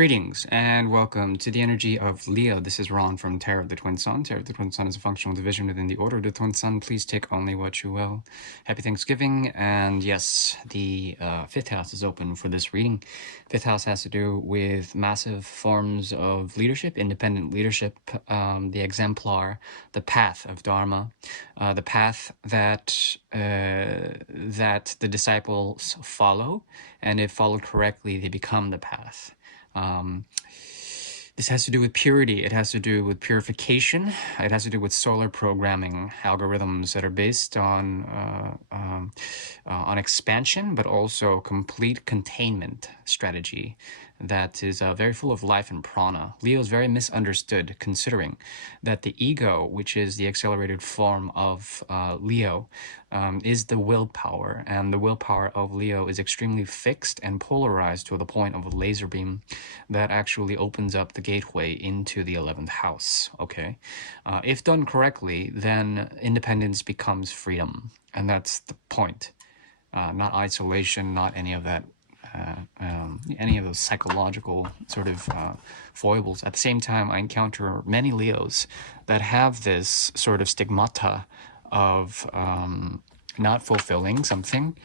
Greetings and welcome to the energy of Leo. This is Ron from Tarot of the Twin Sun. Tarot of the Twin Sun is a functional division within the Order of the Twin Sun. Please take only what you will. Happy Thanksgiving. And yes, the fifth house is open for this reading. Fifth house has to do with massive forms of leadership, independent leadership, the exemplar, the path of Dharma, the path that that the disciples follow, and if followed correctly, they become the path. This has to do with purity. It has to do with purification. It has to do with solar programming algorithms that are based on expansion, but also complete containment strategy that is very full of life and prana. Leo is very misunderstood, considering that the ego, which is the accelerated form of Leo, is the willpower, and the willpower of Leo is extremely fixed and polarized to the point of a laser beam that actually opens up the gateway into the 11th house. Okay, if done correctly, then independence becomes freedom, and that's the point. Not isolation, not any of that. Any of those psychological sort of foibles. At the same time, I encounter many Leos that have this sort of stigmata of not fulfilling something,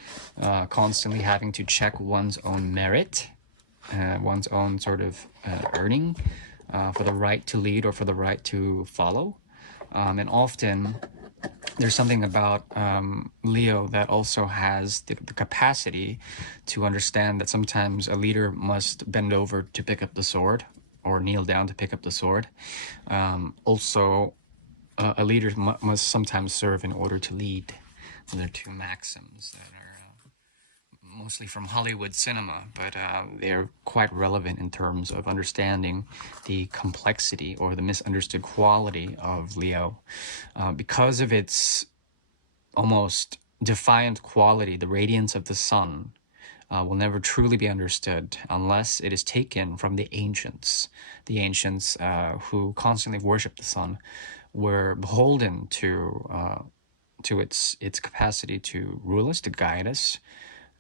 constantly having to check one's own merit, one's own sort of earning for the right to lead or for the right to follow. And often there's something about Leo that also has the capacity to understand that sometimes a leader must bend over to pick up the sword or kneel down to pick up the sword. Also, a leader must sometimes serve in order to lead. Those are two maxims that are mostly from Hollywood cinema, but they're quite relevant in terms of understanding the complexity or the misunderstood quality of Leo. Because of its almost defiant quality, the radiance of the sun will never truly be understood unless it is taken from the ancients. The ancients who constantly worship the sun were beholden to its capacity to rule us, to guide us.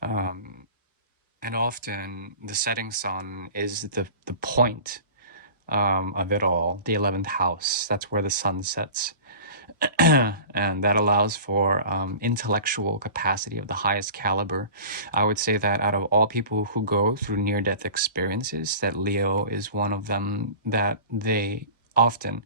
And often the setting sun is the point of it all, the 11th house. That's where the sun sets. And that allows for intellectual capacity of the highest caliber. I would say that out of all people who go through near-death experiences, that Leo is one of them, that they often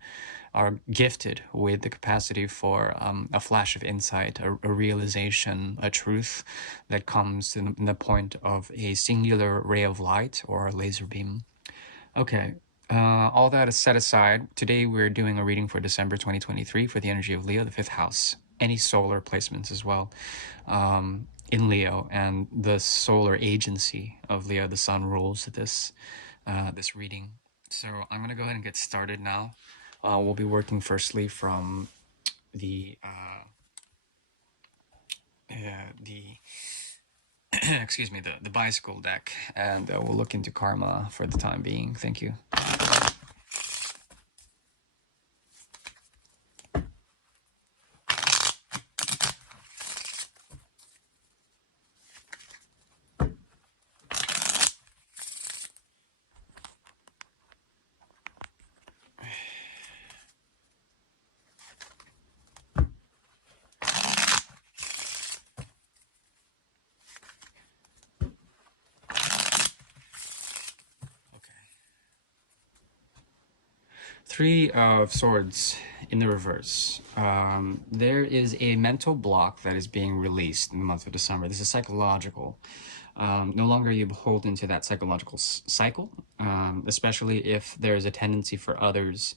are gifted with the capacity for a flash of insight, a realization, a truth that comes in the point of a singular ray of light or a laser beam. Okay, all that is set aside. Today we're doing a reading for December 2023 for the energy of Leo, the fifth house. Any solar placements as well in Leo, and the solar agency of Leo, the sun rules this reading. So I'm going to go ahead and get started now. We'll be working firstly from the excuse me, the bicycle deck, and we'll look into karma for the time being. Thank you. Three of Swords in the reverse. There is a mental block that is being released in the month of December. This is psychological. No longer are you beholden to that psychological cycle, especially if there's a tendency for others.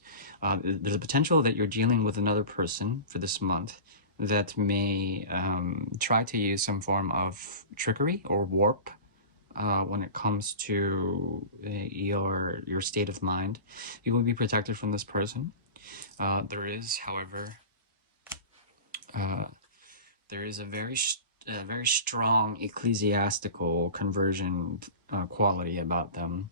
There's a potential that you're dealing with another person for this month that may try to use some form of trickery or warp when it comes to your state of mind. You will be protected from this person. There is, however, there is a very strong ecclesiastical conversion quality about them.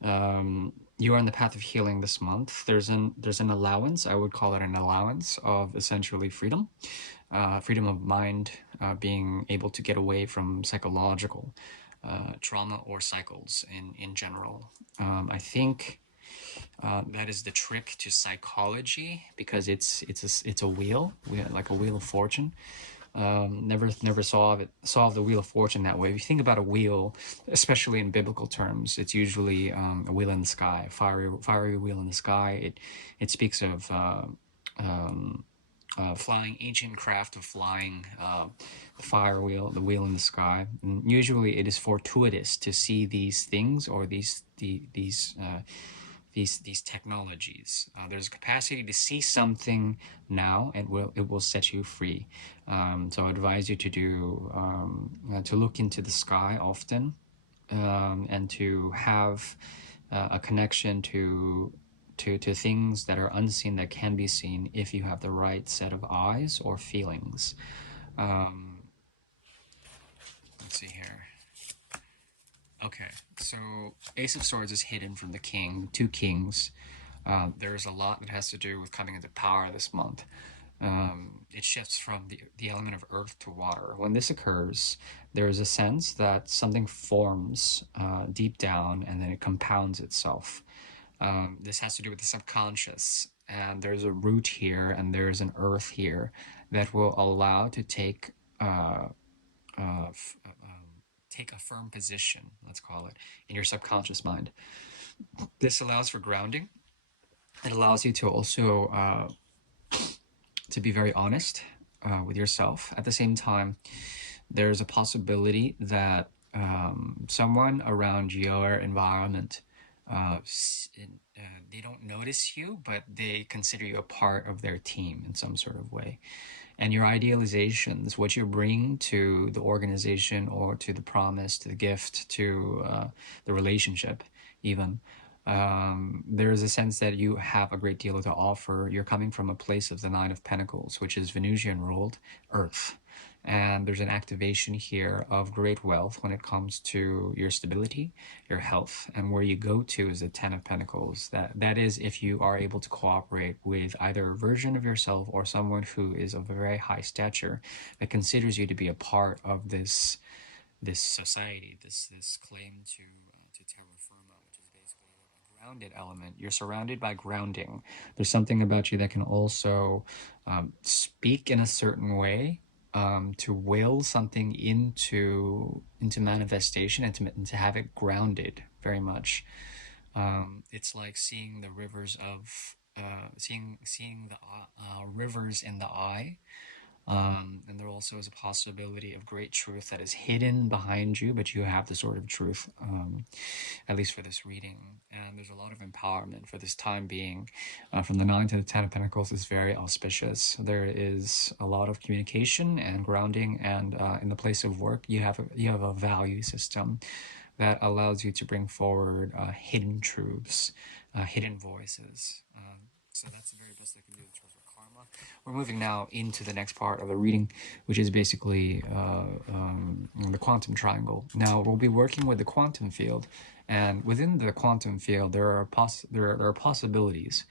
You are on the path of healing this month. There's an allowance, I would call it an allowance, of essentially freedom. Freedom of mind, being able to get away from psychological trauma or cycles in general. I think that is the trick to psychology, because it's a wheel, like a wheel of fortune. Never solve the wheel of fortune that way. If you think about a wheel, especially in biblical terms, it's usually a wheel in the sky, fiery wheel in the sky. It speaks of flying, ancient craft of flying, the fire wheel, the wheel in the sky. And usually, it is fortuitous to see these things, or these technologies. There's a capacity to see something now, and it will set you free. So I advise you to do to look into the sky often, and to have a connection to things that are unseen that can be seen if you have the right set of eyes or feelings. Let's see here. Okay, so Ace of Swords is hidden from the king, two kings. There's a lot that has to do with coming into power this month. It shifts from the element of earth to water. When this occurs, there is a sense that something forms deep down, and then it compounds itself. This has to do with the subconscious, and there's a root here and there's an earth here that will allow to take take a firm position, let's call it, in your subconscious mind. This allows for grounding. It allows you to also to be very honest with yourself. At the same time, there's a possibility that someone around your environment, they don't notice you, but they consider you a part of their team in some sort of way. And your idealizations, what you bring to the organization, or to the promise, to the gift, to the relationship, even, there is a sense that you have a great deal to offer. You're coming from a place of the Nine of Pentacles, which is Venusian ruled Earth. And there's an activation here of great wealth when it comes to your stability, your health, and where you go to is the Ten of Pentacles. That is if you are able to cooperate with either a version of yourself or someone who is of a very high stature that considers you to be a part of this society, this claim to terra firma, which is basically a grounded element. You're surrounded by grounding. There's something about you that can also speak in a certain way, to will something into manifestation, and to have it grounded very much. It's like seeing the rivers of seeing the rivers in the eye. And there also is a possibility of great truth that is hidden behind you, but you have the sort of truth, at least for this reading. And there's a lot of empowerment for this time being. From the 9 to the 10 of Pentacles is very auspicious. There is a lot of communication and grounding, and in the place of work, you have a value system that allows you to bring forward hidden truths, hidden voices. So that's the very best I can do in terms of karma. We're moving now into the next part of the reading, which is basically the quantum triangle. Now we'll be working with the quantum field, and within the quantum field, there are possibilities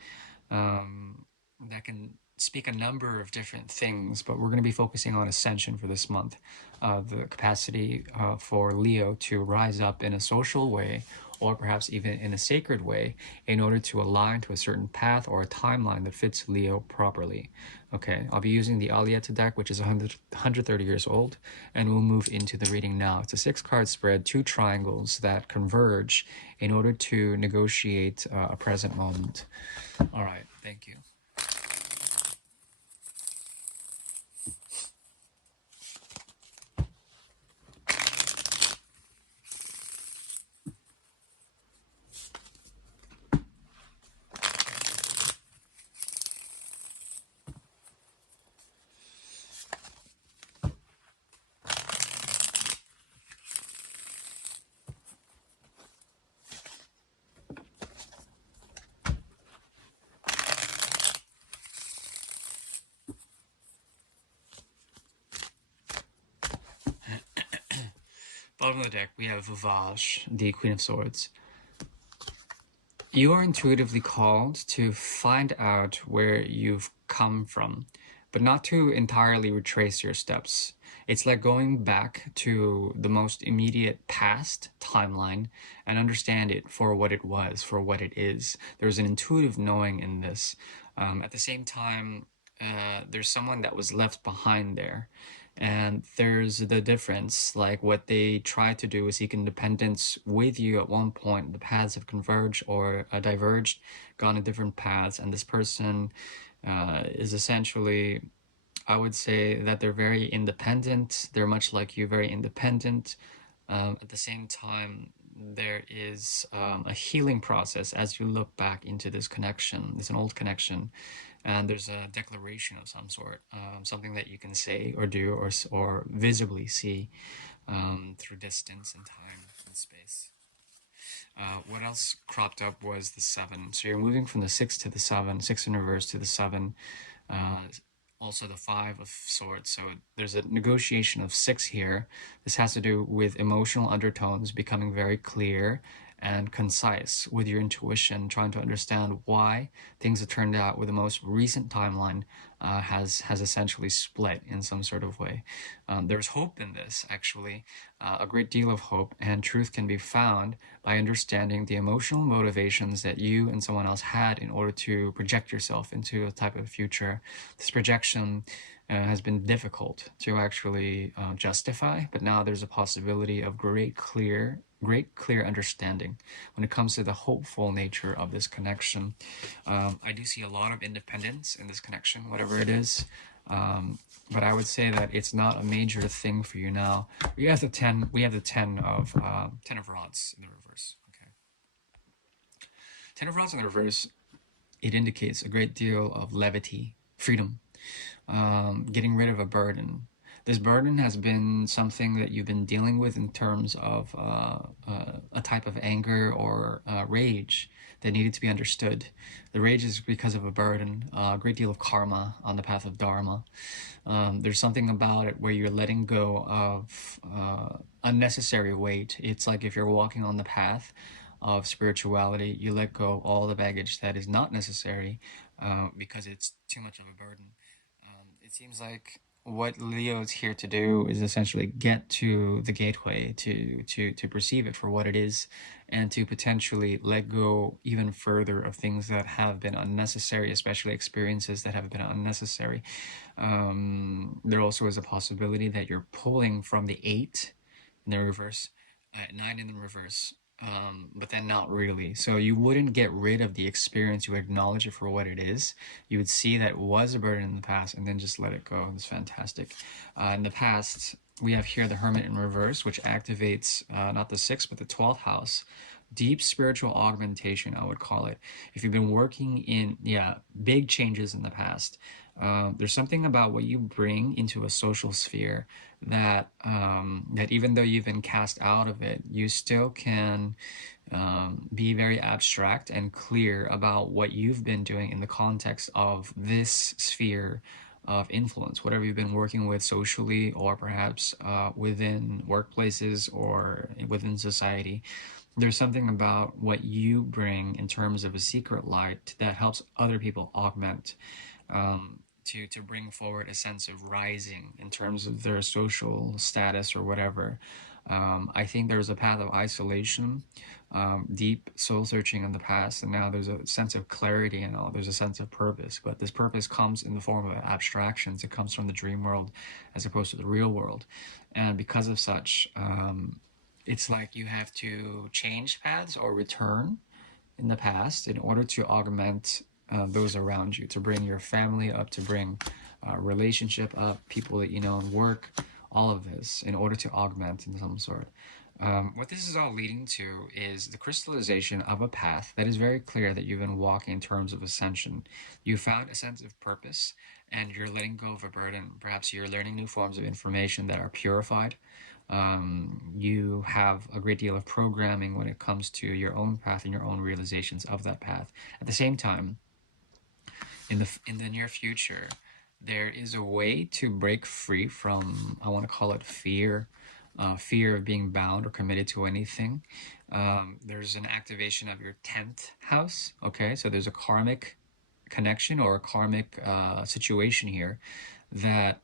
that can speak a number of different things, but we're going to be focusing on ascension for this month. The capacity for Leo to rise up in a social way, or perhaps even in a sacred way, in order to align to a certain path or a timeline that fits Leo properly. Okay, I'll be using the Alieta deck, which is 130 years old, and we'll move into the reading now. It's a 6-card spread, 2 triangles that converge in order to negotiate a present moment. All right, thank you. Bottom of the deck, we have Vivage, the Queen of Swords. You are intuitively called to find out where you've come from, but not to entirely retrace your steps. It's like going back to the most immediate past timeline and understand it for what it was, for what it is. There's an intuitive knowing in this. At the same time, there's someone that was left behind there. And there's the difference, like what they tried to do is seek independence with you at one point. The paths have converged or diverged, gone in different paths, and this person is essentially, I would say that they're very independent. They're much like you, very independent. At the same time, there is a healing process as you look back into this connection. It's an old connection, and there's a declaration of some sort, something that you can say or do or visibly see through distance and time and space. What else cropped up was the seven. So you're moving from the six to the seven, six in reverse to the seven. Uh, Also the five of swords. So there's a negotiation of six here. This has to do with emotional undertones becoming very clear and concise with your intuition, trying to understand why things have turned out with the most recent timeline has essentially split in some sort of way. There's hope in this, actually, a great deal of hope, and truth can be found by understanding the emotional motivations that you and someone else had in order to project yourself into a type of future. This projection has been difficult to actually justify, but now there's a possibility of great clear understanding when it comes to the hopeful nature of this connection. I do see a lot of independence in this connection, whatever it is. But I would say that it's not a major thing for you now. We have the 10. We have the 10 of rods in the reverse. Okay, 10 of rods in the reverse. It indicates a great deal of levity, freedom, getting rid of a burden. This burden has been something that you've been dealing with in terms of a type of anger or rage that needed to be understood. The rage is because of a burden, a great deal of karma on the path of dharma. There's something about it where you're letting go of unnecessary weight. It's like if you're walking on the path of spirituality, you let go of all the baggage that is not necessary because it's too much of a burden. It seems like what Leo's here to do is essentially get to the gateway to perceive it for what it is, and to potentially let go even further of things that have been unnecessary, especially experiences that have been unnecessary. There also is a possibility that you're pulling from the eight in the reverse, nine in the reverse, but then not really. So you wouldn't get rid of the experience. You would acknowledge it for what it is. You would see that it was a burden in the past, and then just let it go. It's fantastic. In the past, we have here the Hermit in reverse, which activates not the sixth but the 12th house. Deep spiritual augmentation, I would call it. If you've been working in, yeah, big changes in the past, there's something about what you bring into a social sphere that even though you've been cast out of it, you still can be very abstract and clear about what you've been doing in the context of this sphere of influence, whatever you've been working with socially or perhaps within workplaces or within society. There's something about what you bring in terms of a secret light that helps other people augment, to bring forward a sense of rising in terms of their social status or whatever. I think there's a path of isolation, deep soul searching in the past, and now there's a sense of clarity and all. There's a sense of purpose, but this purpose comes in the form of abstractions. It comes from the dream world as opposed to the real world, and because of such, it's like you have to change paths or return in the past in order to augment those around you, to bring your family up, to bring relationship up, people that you know in work, all of this in order to augment in some sort. What this is all leading to is the crystallization of a path that is very clear that you've been walking in terms of ascension. You found a sense of purpose and you're letting go of a burden. Perhaps you're learning new forms of information that are purified. You have a great deal of programming when it comes to your own path and your own realizations of that path. At the same time, in the near future, there is a way to break free from, I want to call it fear, fear of being bound or committed to anything. There's an activation of your 10th house. Okay, so there's a karmic connection or a karmic situation here that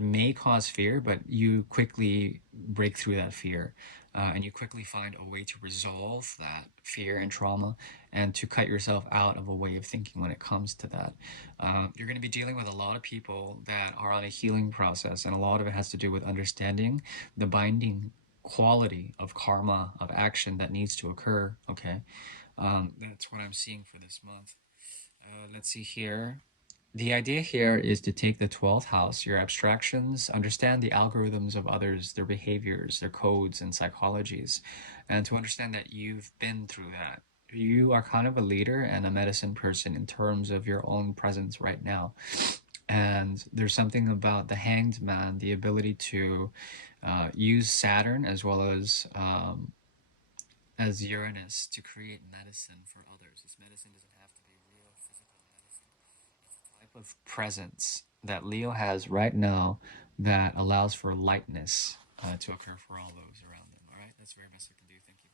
may cause fear, but you quickly break through that fear, and you quickly find a way to resolve that fear and trauma, and to cut yourself out of a way of thinking when it comes to that. You're going to be dealing with a lot of people that are on a healing process, and a lot of it has to do with understanding the binding quality of karma, of action that needs to occur. Okay, that's what I'm seeing for this month. Let's see here. The idea here is to take the 12th house, your abstractions, understand the algorithms of others, their behaviors, their codes and psychologies, and to understand that you've been through that. You are kind of a leader and a medicine person in terms of your own presence right now. And there's something about the hanged man, the ability to use Saturn as Uranus to create medicine for others. This medicine doesn't have to be real physical medicine. It's a type of presence that Leo has right now that allows for lightness to occur for all those around them. All right, that's very best I can do. Thank you.